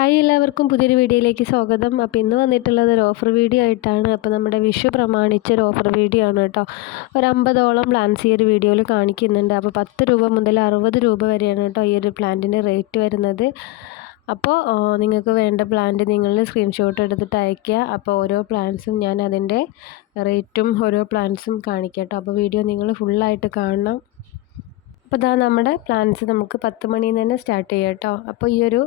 Hi എല്ലാവർക്കും പുതിയൊരു വീഡിയോയിലേക്ക് സ്വാഗതം. അപ്പോൾ ഇന്ന് വന്നിട്ടുള്ളത് ഒരു ഓഫർ വീഡിയോ ആയിട്ടാണ്. അപ്പോൾ നമ്മുടെ വിഷു പ്രമാണിച്ച് ഒരു ഓഫർ വീഡിയോ ആണ് കേട്ടോ. ഒരു 50ഓളം പ്ലാന്റ്സ് ഈ ഒരു വീഡിയോയിൽ കാണിക്കുന്നുണ്ട്. അപ്പോൾ 10 രൂപ മുതൽ 60 രൂപ വരെയാണ് കേട്ടോ ഈ ഒരു പ്ലാന്റിൻ്റെ റേറ്റ് വരുന്നത്. അപ്പോൾ നിങ്ങൾക്ക് വേണ്ട പ്ലാന്റ് നിങ്ങൾ സ്ക്രീൻഷോട്ട് എടുത്തിട്ട് അയയ്ക്കുക. അപ്പോൾ ഓരോ പ്ലാന്റ്സും ഞാൻ അതിൻ്റെ റേറ്റും ഓരോ പ്ലാന്റ്സും കാണിക്കാം കേട്ടോ. അപ്പോൾ വീഡിയോ നിങ്ങൾ ഫുള്ളായിട്ട് കാണണം. അപ്പോൾ ഇതാ നമ്മുടെ പ്ലാൻസ് നമുക്ക് 10 മണിയിൽ നിന്ന് തന്നെ സ്റ്റാർട്ട് ചെയ്യാം കേട്ടോ. അപ്പോൾ ഈ ഒരു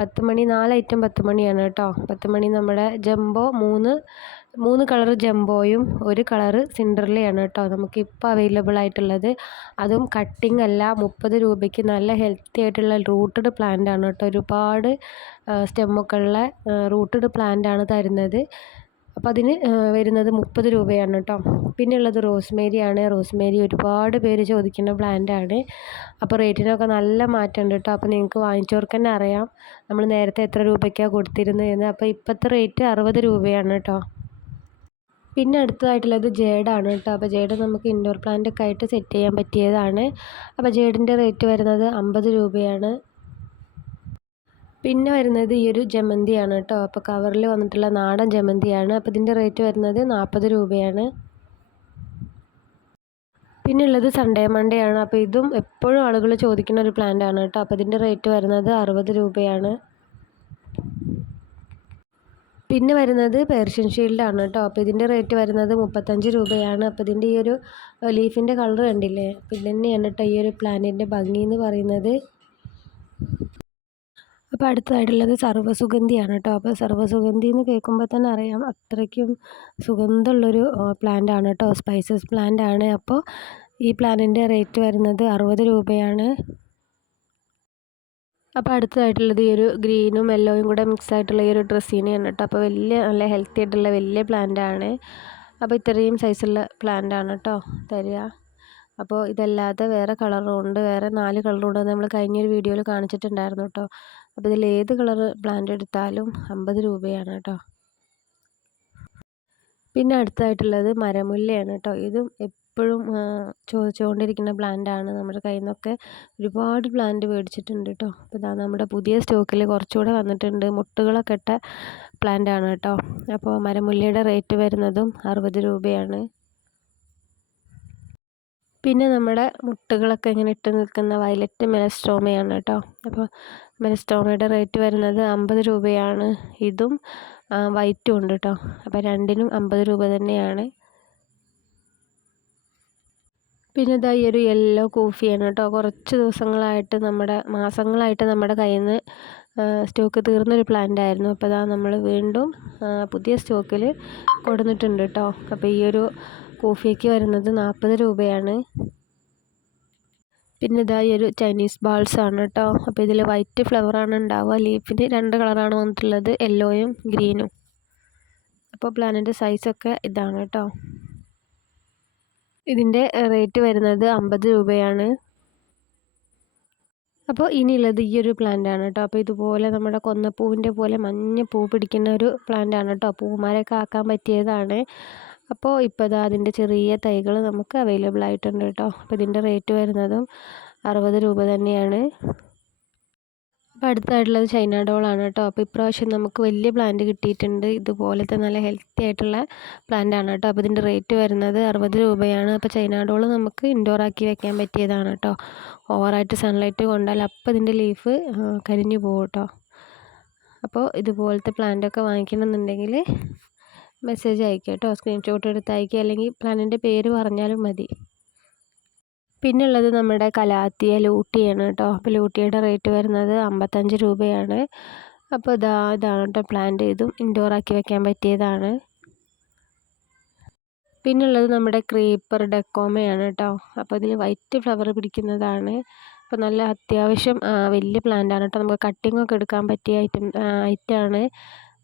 10 മണി 4 ഐറ്റം 10 മണിയാണ് കേട്ടോ. 10 മണി നമ്മുടെ ജംബോ മൂന്ന് കളർ ജംബോയും ഒരു കളറ് സിൻഡർലയാണ് കേട്ടോ നമുക്കിപ്പോൾ അവൈലബിൾ ആയിട്ടുള്ളത്. അതും കട്ടിങ് അല്ല, 30 രൂപയ്ക്ക് നല്ല ഹെൽത്തി ആയിട്ടുള്ള റൂട്ടഡ് പ്ലാന്റ് ആണ് കേട്ടോ. ഒരുപാട് സ്റ്റെമ്മൊക്കെ ഉള്ള റൂട്ടഡ് പ്ലാന്റ് ആണ് തരുന്നത്. അപ്പോൾ അതിന് വരുന്നത് 30 രൂപയാണ് കേട്ടോ. പിന്നെ ഉള്ളത് റോസ്മേരി ആണ്. റോസ്മേരി ഒരുപാട് പേര് ചോദിക്കുന്ന പ്ലാന്റ് ആണ്. അപ്പോൾ റേറ്റിനൊക്കെ നല്ല മാറ്റമുണ്ട് കേട്ടോ. അപ്പോൾ നിങ്ങൾക്ക് വാങ്ങിച്ചവർക്ക് തന്നെ അറിയാം നമ്മൾ നേരത്തെ എത്ര രൂപയ്ക്കാണ് കൊടുത്തിരുന്നതെന്ന്. അപ്പോൾ ഇപ്പോഴത്തെ റേറ്റ് 60 രൂപയാണ് കേട്ടോ. പിന്നെ അടുത്തതായിട്ടുള്ളത് ജേഡാണ് കേട്ടോ. അപ്പോൾ ജേഡ് നമുക്ക് ഇൻഡോർ പ്ലാന്റ് ഒക്കെ ആയിട്ട് സെറ്റ് ചെയ്യാൻ പറ്റിയതാണ്. അപ്പോൾ ജേഡിൻ്റെ റേറ്റ് വരുന്നത് 50 രൂപയാണ്. പിന്നെ വരുന്നത് ഈ ഒരു ജമന്തിയാണ് കേട്ടോ. അപ്പോൾ കവറിൽ വന്നിട്ടുള്ള നാടൻ ജമന്തിയാണ്. അപ്പോൾ ഇതിൻ്റെ റേറ്റ് വരുന്നത് 40 രൂപയാണ്. പിന്നെ ഉള്ളത് സൺഡേ മൺഡേ ആണ്. അപ്പോൾ ഇതും എപ്പോഴും ആളുകൾ ചോദിക്കുന്ന ഒരു പ്ലാന്റ് ആണ് കേട്ടോ. അപ്പോൾ ഇതിൻ്റെ റേറ്റ് വരുന്നത് 60 രൂപയാണ്. പിന്നെ വരുന്നത് പേർഷ്യൻ ഷീൽഡാണ് കേട്ടോ. അപ്പോൾ ഇതിൻ്റെ റേറ്റ് വരുന്നത് 35 രൂപയാണ്. അപ്പോൾ ഇതിൻ്റെ ഈ ഒരു ലീഫിൻ്റെ കളർ കണ്ടില്ലേ, അപ്പോൾ ഇത് തന്നെയാണ് കേട്ടോ ഈ ഒരു പ്ലാന്റിൻ്റെ ഭംഗി എന്ന് പറയുന്നത്. അപ്പോൾ അടുത്തതായിട്ടുള്ളത് സർവ്വസുഗന്ധിയാണ് കേട്ടോ. അപ്പോൾ സർവ്വസുഗന്ധി എന്ന് കേൾക്കുമ്പോൾ തന്നെ അറിയാം അത്രയ്ക്കും സുഗന്ധമുള്ളൊരു പ്ലാന്റ് ആണ് കേട്ടോ. സ്പൈസസ് പ്ലാന്റ് ആണ്. അപ്പോൾ ഈ പ്ലാന്റിൻ്റെ റേറ്റ് വരുന്നത് 60 രൂപയാണ്. അപ്പോൾ അടുത്തതായിട്ടുള്ളത് ഈ ഒരു ഗ്രീനും യെല്ലോയും കൂടെ മിക്സ് ആയിട്ടുള്ള ഈ ഒരു ഡ്രസ്സീനെയാണ് കേട്ടോ. അപ്പോൾ നല്ല ഹെൽത്തി ആയിട്ടുള്ള വലിയ പ്ലാന്റ് ആണ്. അപ്പോൾ ഇത്രയും സൈസുള്ള പ്ലാന്റ് ആണ് കേട്ടോ തരിക. അപ്പോൾ ഇതല്ലാതെ വേറെ കളറും ഉണ്ട്, വേറെ 4 കളറും ഉണ്ട്. നമ്മൾ കഴിഞ്ഞൊരു വീഡിയോയിൽ കാണിച്ചിട്ടുണ്ടായിരുന്നു കേട്ടോ. അപ്പോൾ ഇതിൽ ഏത് കളർ പ്ലാന്റ് എടുത്താലും 50 രൂപയാണ് കേട്ടോ. പിന്നെ അടുത്തതായിട്ടുള്ളത് മരമുല്ലയാണ് കേട്ടോ. ഇതും എപ്പോഴും ചോദിച്ചുകൊണ്ടിരിക്കുന്ന പ്ലാന്റാണ്. നമ്മുടെ കയ്യിൽ നിന്നൊക്കെ ഒരുപാട് പ്ലാന്റ് മേടിച്ചിട്ടുണ്ട് കേട്ടോ. അപ്പോൾ ഇതാ നമ്മുടെ പുതിയ സ്റ്റോക്കിൽ കുറച്ചുകൂടെ വന്നിട്ടുണ്ട്. മുട്ടുകളൊക്കെ ഇട്ട പ്ലാന്റാണ് കേട്ടോ. അപ്പോൾ മരമുല്ലയുടെ റേറ്റ് വരുന്നതും 60 രൂപയാണ്. പിന്നെ നമ്മുടെ മുട്ടുകളൊക്കെ ഇങ്ങനെ ഇട്ട് നിൽക്കുന്ന വയലറ്റ് മെലസ്ട്രോമയാണ് കേട്ടോ. അപ്പോൾ മെലസ്ട്രോമയുടെ റേറ്റ് വരുന്നത് 50 രൂപയാണ്. ഇതും വൈറ്റും ഉണ്ട് കേട്ടോ. അപ്പോൾ രണ്ടിനും 50 രൂപ തന്നെയാണ്. പിന്നെ ഇതാ ഈ ഒരു യെല്ലോ കോഫിയാണ് കേട്ടോ. കുറച്ച് ദിവസങ്ങളായിട്ട് മാസങ്ങളായിട്ട് നമ്മുടെ കയ്യിൽ നിന്ന് സ്റ്റോക്ക് തീർന്നൊരു പ്ലാന്റ് ആയിരുന്നു. അപ്പോൾ ഇതാ നമ്മൾ വീണ്ടും പുതിയ സ്റ്റോക്കിൽ കൊടുത്തിട്ടുണ്ട് കേട്ടോ. അപ്പോൾ ഈ ഒരു കോഫിക്ക് വരുന്നത് 40 രൂപയാണ്. പിന്നെ ഇതാ ഈ ഒരു ചൈനീസ് ബാൾസ് ആണ് കേട്ടോ. അപ്പോൾ ഇതിൽ വൈറ്റ് ഫ്ലവറാണ് ഉണ്ടാവുക. ലീഫിന് 2 കളറാണ് വന്നിട്ടുള്ളത്, യെല്ലോയും ഗ്രീനും. അപ്പോൾ പ്ലാന്റിൻ്റെ സൈസൊക്കെ ഇതാണ് കേട്ടോ. ഇതിൻ്റെ റേറ്റ് വരുന്നത് 50 രൂപയാണ്. അപ്പോൾ ഇനിയുള്ളത് ഈ ഒരു പ്ലാന്റ് ആണ് കേട്ടോ. അപ്പോൾ ഇതുപോലെ നമ്മുടെ കൊന്നപ്പൂവിൻ്റെ പോലെ മഞ്ഞ പൂ പിടിക്കുന്ന ഒരു പ്ലാന്റ് ആണ് കേട്ടോ. പൂമാരൊക്കെ ആക്കാൻ പറ്റിയതാണ്. അപ്പോൾ ഇപ്പോൾ ഇതാ അതിൻ്റെ ചെറിയ തൈകൾ നമുക്ക് അവൈലബിൾ ആയിട്ടുണ്ട് കേട്ടോ. അപ്പോൾ ഇതിൻ്റെ റേറ്റ് വരുന്നതും 60 രൂപ തന്നെയാണ്. അപ്പോൾ അടുത്തായിട്ടുള്ളത് ചൈന ഡോളാണ് കേട്ടോ. അപ്പോൾ ഇപ്രാവശ്യം നമുക്ക് വലിയ പ്ലാന്റ് കിട്ടിയിട്ടുണ്ട്. ഇതുപോലത്തെ നല്ല ഹെൽത്തി ആയിട്ടുള്ള പ്ലാന്റ് ആണ് കേട്ടോ. അപ്പോൾ ഇതിൻ്റെ റേറ്റ് വരുന്നത് 60 രൂപയാണ്. അപ്പോൾ ചൈന ഡോൾ നമുക്ക് ഇൻഡോർ ആക്കി വെക്കാൻ പറ്റിയതാണ് കേട്ടോ. ഓവറായിട്ട് സൺലൈറ്റ് കൊണ്ടാൽ അപ്പോൾ ഇതിൻ്റെ ലീഫ് കരിഞ്ഞു പോകും കേട്ടോ. അപ്പോൾ ഇതുപോലത്തെ പ്ലാന്റൊക്കെ വാങ്ങിക്കണമെന്നുണ്ടെങ്കിൽ മെസ്സേജ് അയക്കുക കേട്ടോ. സ്ക്രീൻഷോട്ട് എടുത്ത് അയക്കുക, അല്ലെങ്കിൽ പ്ലാന്റിൻ്റെ പേര് പറഞ്ഞാലും മതി. പിന്നെ ഉള്ളത് നമ്മുടെ കലാത്തിയ ലൂട്ടിയാണ് കേട്ടോ. അപ്പോൾ ലൂട്ടിയുടെ റേറ്റ് വരുന്നത് 55 രൂപയാണ്. അപ്പോൾ ഇതാണ് കേട്ടോ പ്ലാന്റ്. ഇതും ഇൻഡോർ ആക്കി വെക്കാൻ പറ്റിയതാണ്. പിന്നെ ഉള്ളത് നമ്മുടെ ക്രീപ്പർ ഡെക്കോമയാണ് കേട്ടോ. അപ്പോൾ ഇതിൽ വൈറ്റ് ഫ്ലവർ പിടിക്കുന്നതാണ്. അപ്പോൾ നല്ല അത്യാവശ്യം വലിയ പ്ലാന്റ് ആണ് കേട്ടോ. നമുക്ക് കട്ടിങ്ങൊക്കെ എടുക്കാൻ പറ്റിയ ഐറ്റമാണ്.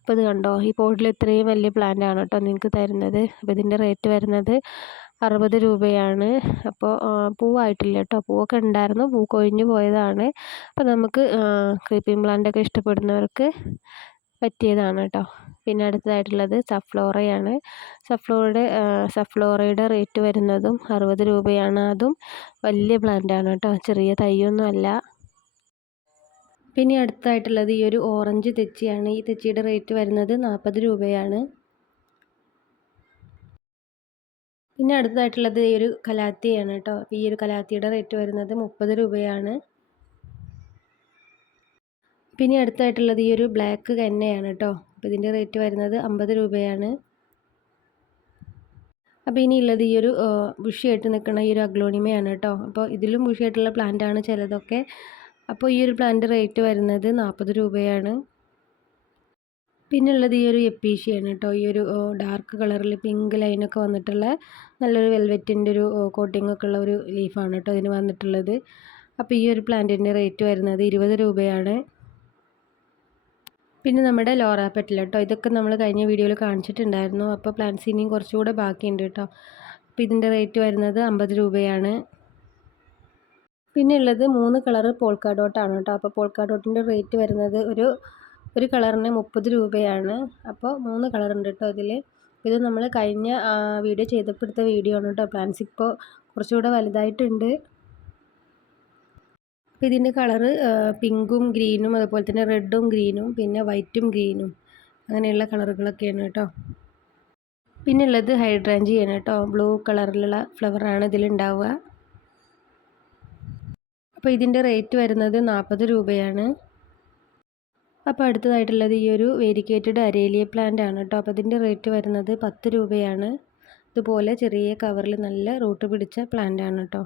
അപ്പോൾ ഇത് കണ്ടോ, ഈ പോട്ടിൽ ഇത്രയും വലിയ പ്ലാന്റ് ആണ് കേട്ടോ നിങ്ങൾക്ക് തരുന്നത്. അപ്പോൾ ഇതിൻ്റെ റേറ്റ് വരുന്നത് 60 രൂപയാണ്. അപ്പോൾ പൂവായിട്ടില്ല കേട്ടോ. പൂവൊക്കെ ഉണ്ടായിരുന്നു, പൂ കൊഴിഞ്ഞു പോയതാണ്. അപ്പോൾ നമുക്ക് ക്രീപ്പിംഗ് പ്ലാന്റൊക്കെ ഇഷ്ടപ്പെടുന്നവർക്ക് പറ്റിയതാണ് കേട്ടോ. പിന്നെ അടുത്തതായിട്ടുള്ളത് സഫ്ലോറയാണ്. സഫ്ലോറയുടെ റേറ്റ് വരുന്നതും 60 രൂപയാണ്. അതും വലിയ പ്ലാന്റ് ആണ് കേട്ടോ, ചെറിയ തൈയൊന്നും അല്ല. പിന്നെ അടുത്തായിട്ടുള്ളത് ഈ ഒരു ഓറഞ്ച് തെച്ചിയാണ്. ഈ തെച്ചിയുടെ റേറ്റ് വരുന്നത് 40 രൂപയാണ്. പിന്നെ അടുത്തതായിട്ടുള്ളത് ഈ ഒരു കലാത്തിയാണ് കേട്ടോ. ഈ ഒരു കലാത്തിയുടെ റേറ്റ് വരുന്നത് 30 രൂപയാണ്. പിന്നെ അടുത്തായിട്ടുള്ളത് ഈ ഒരു ബ്ലാക്ക് കന്നയാണ് കേട്ടോ. അപ്പോൾ ഇതിൻ്റെ റേറ്റ് വരുന്നത് 50 രൂപയാണ്. അപ്പോൾ ഇനിയുള്ളത് ഈ ഒരു ബുഷിയായിട്ട് നിൽക്കുന്ന ഈ ഒരു അഗ്ലോണിമയാണ് കേട്ടോ. അപ്പോൾ ഇതിലും ബുഷിയായിട്ടുള്ള പ്ലാന്റാണ് ചിലതൊക്കെ. അപ്പോൾ ഈ ഒരു പ്ലാന്റ് റേറ്റ് വരുന്നത് 40 രൂപയാണ്. പിന്നെ ഉള്ളത് ഈ ഒരു എപ്പീഷ്യയാണ് കേട്ടോ. ഈ ഒരു ഡാർക്ക് കളറിൽ പിങ്ക് ലൈനൊക്കെ വന്നിട്ടുള്ള നല്ലൊരു വെൽവെറ്റിൻ്റെ ഒരു കോട്ടിങ്ങൊക്കെ ഉള്ള ഒരു ലീഫാണ് കേട്ടോ ഇതിന് വന്നിട്ടുള്ളത്. അപ്പോൾ ഈ ഒരു പ്ലാന്റിൻ്റെ റേറ്റ് വരുന്നത് 20 രൂപയാണ്. പിന്നെ നമ്മുടെ ലോറ പെറ്റൽ കേട്ടോ. ഇതൊക്കെ നമ്മൾ കഴിഞ്ഞ വീഡിയോയിൽ കാണിച്ചിട്ടുണ്ടായിരുന്നു. അപ്പോൾ പ്ലാന്റ്സ് ഇനിയും കുറച്ചുകൂടെ ബാക്കിയുണ്ട് കേട്ടോ. അപ്പോൾ ഇതിൻ്റെ റേറ്റ് വരുന്നത് 50 രൂപയാണ്. പിന്നെ ഉള്ളത് 3 കളറ് പോൾക്ക ഡോട്ടാണ് കേട്ടോ. അപ്പോൾ പോൾക്ക ഡോട്ടിൻ്റെ റേറ്റ് വരുന്നത് ഒരു കളറിന് 30 രൂപയാണ്. അപ്പോൾ 3 കളറുണ്ട് കേട്ടോ ഇതിൽ. ഇത് നമ്മൾ കഴിഞ്ഞ വീഡിയോ ചെയ്തപ്പോൾ എടുത്ത വീഡിയോ ആണ് കേട്ടോ. പ്ലാന്റ്സ് ഇപ്പോൾ കുറച്ചുകൂടെ വലുതായിട്ടുണ്ട്. അപ്പോൾ ഇതിൻ്റെ കളറ് പിങ്കും ഗ്രീനും അതുപോലെ തന്നെ റെഡും ഗ്രീനും പിന്നെ വൈറ്റും ഗ്രീനും അങ്ങനെയുള്ള കളറുകളൊക്കെയാണ് കേട്ടോ. പിന്നെ ഉള്ളത് ഹൈഡ്രാഞ്ചിയാണ് കേട്ടോ. ബ്ലൂ കളറിലുള്ള ഫ്ലവറാണ് ഇതിലുണ്ടാവുക. അപ്പോൾ ഇതിൻ്റെ റേറ്റ് വരുന്നത് 40 രൂപയാണ്. അപ്പോൾ അടുത്തതായിട്ടുള്ളത് ഈ ഒരു വേരിക്കേറ്റഡ് അരേലിയ പ്ലാന്റ് ആണ് കേട്ടോ. അപ്പോൾ ഇതിൻ്റെ റേറ്റ് വരുന്നത് 10 രൂപയാണ്. ഇതുപോലെ ചെറിയ കവറിൽ നല്ല റൂട്ട് പിടിച്ച പ്ലാന്റ് ആണ് കേട്ടോ.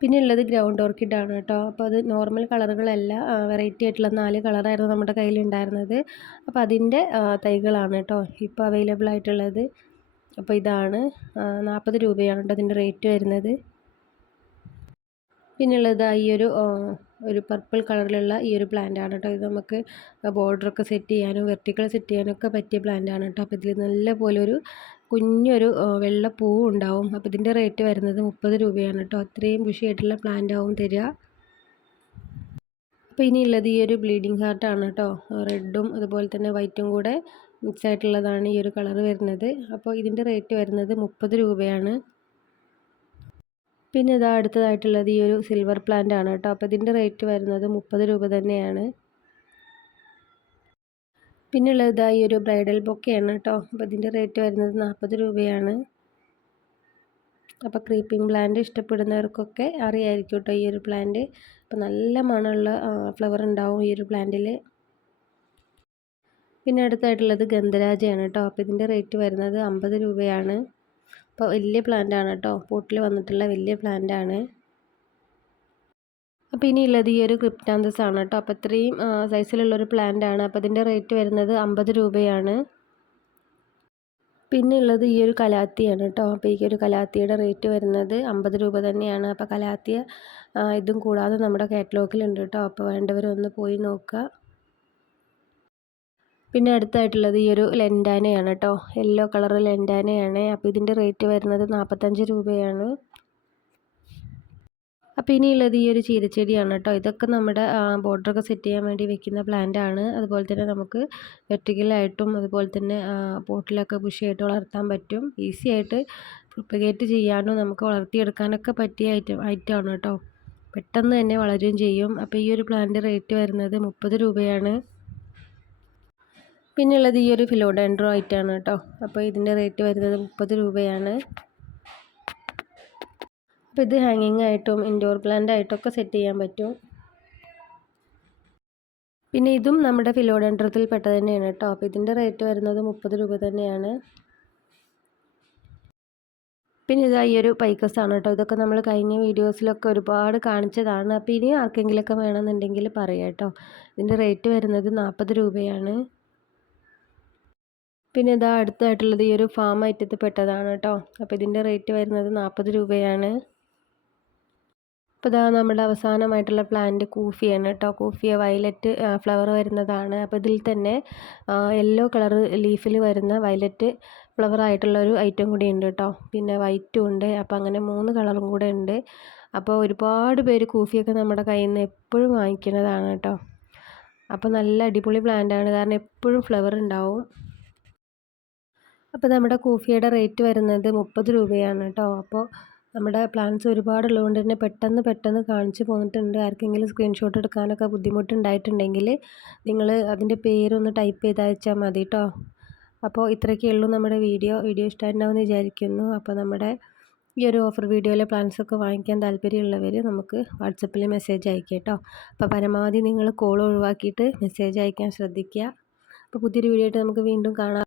പിന്നെ ഉള്ളത് ഗ്രൗണ്ട് ഓർക്കിഡ് ആണ് കേട്ടോ. അപ്പോൾ അത് നോർമൽ കളറുകളല്ല, വെറൈറ്റി ആയിട്ടുള്ള 4 കളറായിരുന്നു നമ്മുടെ കയ്യിലുണ്ടായിരുന്നത്. അപ്പോൾ അതിൻ്റെ തൈകളാണ് കേട്ടോ ഇപ്പോൾ അവൈലബിൾ ആയിട്ടുള്ളത്. അപ്പോൾ ഇതാണ് 40 രൂപയാണ് കേട്ടോ ഇതിൻ്റെ റേറ്റ് വരുന്നത്. പിന്നെയുള്ളത് ഈ ഒരു പർപ്പിൾ കളറിലുള്ള ഈ ഒരു പ്ലാന്റ് ആണ് കേട്ടോ. ഇത് നമുക്ക് ബോർഡറൊക്കെ സെറ്റ് ചെയ്യാനും വെർട്ടിക്കൽ സെറ്റ് ചെയ്യാനൊക്കെ പറ്റിയ പ്ലാന്റ് ആണ് കേട്ടോ. അപ്പോൾ ഇതിൽ നല്ല പോലെ ഒരു കുഞ്ഞൊരു വെള്ള പൂവ് ഉണ്ടാവും. അപ്പോൾ ഇതിൻ്റെ റേറ്റ് വരുന്നത് 30 രൂപയാണ് കേട്ടോ. അത്രയും ബുഷിയായിട്ടുള്ള പ്ലാന്റ് ആവും തരിക. അപ്പോൾ ഇനിയുള്ളത് ഈ ഒരു ബ്ലീഡിങ് ഹാർട്ടാണ് കേട്ടോ. റെഡും അതുപോലെ തന്നെ വൈറ്റും കൂടെ മിക്സ് ആയിട്ടുള്ളതാണ് ഈ ഒരു കളർ വരുന്നത്. അപ്പോൾ ഇതിൻ്റെ റേറ്റ് വരുന്നത് 30 രൂപയാണ്. പിന്നെ ഇതാ അടുത്തതായിട്ടുള്ളത് ഈ ഒരു സിൽവർ പ്ലാന്റ് ആണ് കേട്ടോ. അപ്പോൾ ഇതിൻ്റെ റേറ്റ് വരുന്നത് 30 രൂപ തന്നെയാണ്. പിന്നെ ഉള്ളത് ഈ ഒരു ബ്രൈഡൽ ബൊക്കെയാണ് കേട്ടോ. അപ്പോൾ ഇതിൻ്റെ റേറ്റ് വരുന്നത് 40 രൂപയാണ്. അപ്പോൾ ക്രീപ്പിംഗ് പ്ലാന്റ് ഇഷ്ടപ്പെടുന്നവർക്കൊക്കെ അറിയായിരിക്കും കേട്ടോ ഈ ഒരു പ്ലാന്റ്. അപ്പോൾ നല്ല മണമുള്ള ഫ്ലവർ ഉണ്ടാവും ഈ ഒരു പ്ലാന്റിൽ. പിന്നെ അടുത്തായിട്ടുള്ളത് ഗന്ധരാജയാണ് കേട്ടോ. അപ്പോൾ ഇതിൻ്റെ റേറ്റ് വരുന്നത് 50 രൂപയാണ്. അപ്പോൾ വലിയ പ്ലാന്റ് ആണ് കേട്ടോ. പോട്ടിൽ വന്നിട്ടുള്ള വലിയ പ്ലാന്റ് ആണ്. അപ്പോൾ ഇനിയുള്ളത് ഈ ഒരു ക്രിപ്റ്റാന്തസ് ആണ് കേട്ടോ. അപ്പോൾ ഇത്രയും സൈസിലുള്ളൊരു പ്ലാന്റ് ആണ്. അപ്പോൾ ഇതിൻ്റെ റേറ്റ് വരുന്നത് 50 രൂപയാണ്. പിന്നെ ഉള്ളത് ഈ ഒരു കലാത്തിയാണ് കേട്ടോ. അപ്പോൾ ഈ ഒരു കലാത്തിയുടെ റേറ്റ് വരുന്നത് 50 രൂപ തന്നെയാണ്. അപ്പോൾ കലാത്തിയ ഇതും കൂടാതെ നമ്മുടെ കാറ്റലോഗിലുണ്ട് കേട്ടോ. അപ്പോൾ വേണ്ടവരൊന്ന് പോയി നോക്കുക. പിന്നെ അടുത്തായിട്ടുള്ളത് ഈ ഒരു ലെൻഡാനയാണ് കേട്ടോ. യെല്ലോ കളർ ലെൻഡാനയാണ്. അപ്പോൾ ഇതിൻ്റെ റേറ്റ് വരുന്നത് 45 രൂപയാണ്. അപ്പോൾ ഇനിയുള്ളത് ഈ ഒരു ചീരച്ചെടിയാണ് കേട്ടോ. ഇതൊക്കെ നമ്മുടെ ബോർഡറൊക്കെ സെറ്റ് ചെയ്യാൻ വേണ്ടി വെക്കുന്ന പ്ലാന്റ് ആണ്. അതുപോലെ തന്നെ നമുക്ക് വെർട്ടിക്കലായിട്ടും അതുപോലെ തന്നെ പോട്ടിലൊക്കെ ബുഷിയായിട്ട് വളർത്താൻ പറ്റും. ഈസി ആയിട്ട് പ്രൊപ്പഗേറ്റ് ചെയ്യാനും നമുക്ക് വളർത്തിയെടുക്കാനൊക്കെ പറ്റിയ ഐറ്റമാണ് കേട്ടോ. പെട്ടെന്ന് തന്നെ വളരുകയും ചെയ്യും. അപ്പോൾ ഈ ഒരു പ്ലാന്റ് റേറ്റ് വരുന്നത് 30 രൂപയാണ്. പിന്നെയുള്ളത് ഈ ഒരു ഫിലോഡെൻഡ്രോ ആയിട്ടാണ് കേട്ടോ. അപ്പോൾ ഇതിൻ്റെ റേറ്റ് വരുന്നത് 30 രൂപയാണ്. അപ്പോൾ ഇത് ഹാങ്ങിങ് ആയിട്ടും ഇൻഡോർ പ്ലാന്റ് ആയിട്ടൊക്കെ സെറ്റ് ചെയ്യാൻ പറ്റും. പിന്നെ ഇതും നമ്മുടെ ഫിലോഡെൻഡ്രത്തിൽ പെട്ടത് തന്നെയാണ് കേട്ടോ. അപ്പോൾ ഇതിൻ്റെ റേറ്റ് വരുന്നത് 30 രൂപ തന്നെയാണ്. പിന്നെ ഇതാ ഈ ഒരു പൈക്കസ് ആണ് കേട്ടോ. ഇതൊക്കെ നമ്മൾ കഴിഞ്ഞ വീഡിയോസിലൊക്കെ ഒരുപാട് കാണിച്ചതാണ്. അപ്പോൾ ഇനി ആർക്കെങ്കിലുമൊക്കെ വേണമെന്നുണ്ടെങ്കിൽ പറയാം കേട്ടോ. ഇതിൻ്റെ റേറ്റ് വരുന്നത് 40 രൂപയാണ്. പിന്നെ ഇതാ അടുത്തായിട്ടുള്ളത് ഈ ഒരു ഫാം ഐറ്റത്തിൽ പെട്ടതാണ് കേട്ടോ. അപ്പോൾ ഇതിൻ്റെ റേറ്റ് വരുന്നത് 40 രൂപയാണ്. അപ്പോൾ ഇതാ നമ്മുടെ അവസാനമായിട്ടുള്ള പ്ലാന്റ് കൂഫിയാണ് കേട്ടോ. കൂഫിയ വയലറ്റ് ഫ്ലവർ വരുന്നതാണ്. അപ്പോൾ ഇതിൽ തന്നെ യെല്ലോ കളർ ലീഫിൽ വരുന്ന വയലറ്റ് ഫ്ലവർ ആയിട്ടുള്ള ഒരു ഐറ്റം കൂടി ഉണ്ട് കേട്ടോ. പിന്നെ വൈറ്റും ഉണ്ട്. അപ്പോൾ അങ്ങനെ 3 കളറും കൂടെ ഉണ്ട്. അപ്പോൾ ഒരുപാട് പേര് കൂഫിയൊക്കെ നമ്മുടെ കയ്യിൽ നിന്ന് എപ്പോഴും വാങ്ങിക്കുന്നതാണ് കേട്ടോ. അപ്പോൾ നല്ല അടിപൊളി പ്ലാന്റ് ആണ്, കാരണം എപ്പോഴും ഫ്ലവർ ഉണ്ടാവും. അപ്പോൾ നമ്മുടെ കൂഫിയുടെ റേറ്റ് വരുന്നത് 30 രൂപയാണ് കേട്ടോ. അപ്പോൾ നമ്മുടെ പ്ലാൻസ് ഒരുപാടുള്ളതുകൊണ്ട് തന്നെ പെട്ടെന്ന് കാണിച്ചു പോന്നിട്ടുണ്ട്. ആർക്കെങ്കിലും സ്ക്രീൻഷോട്ട് എടുക്കാനൊക്കെ ബുദ്ധിമുട്ടുണ്ടായിട്ടുണ്ടെങ്കിൽ നിങ്ങൾ അതിൻ്റെ പേരൊന്ന് ടൈപ്പ് ചെയ്ത് അയച്ചാൽ മതി കേട്ടോ. അപ്പോൾ ഇത്രയൊക്കെ ഉള്ളൂ നമ്മുടെ വീഡിയോ ഇഷ്ടമായിട്ടുണ്ടാവുമെന്ന് വിചാരിക്കുന്നു. അപ്പോൾ നമ്മുടെ ഈ ഒരു ഓഫർ വീഡിയോയിലെ പ്ലാൻസൊക്കെ വാങ്ങിക്കാൻ താല്പര്യമുള്ളവർ നമുക്ക് വാട്സപ്പിൽ മെസ്സേജ് അയക്കുക കേട്ടോ. അപ്പോൾ പരമാവധി നിങ്ങൾ കോൾ ഒഴിവാക്കിയിട്ട് മെസ്സേജ് അയക്കാൻ ശ്രദ്ധിക്കുക. അപ്പോൾ പുതിയൊരു വീഡിയോ ആയിട്ട് നമുക്ക് വീണ്ടും കാണാം.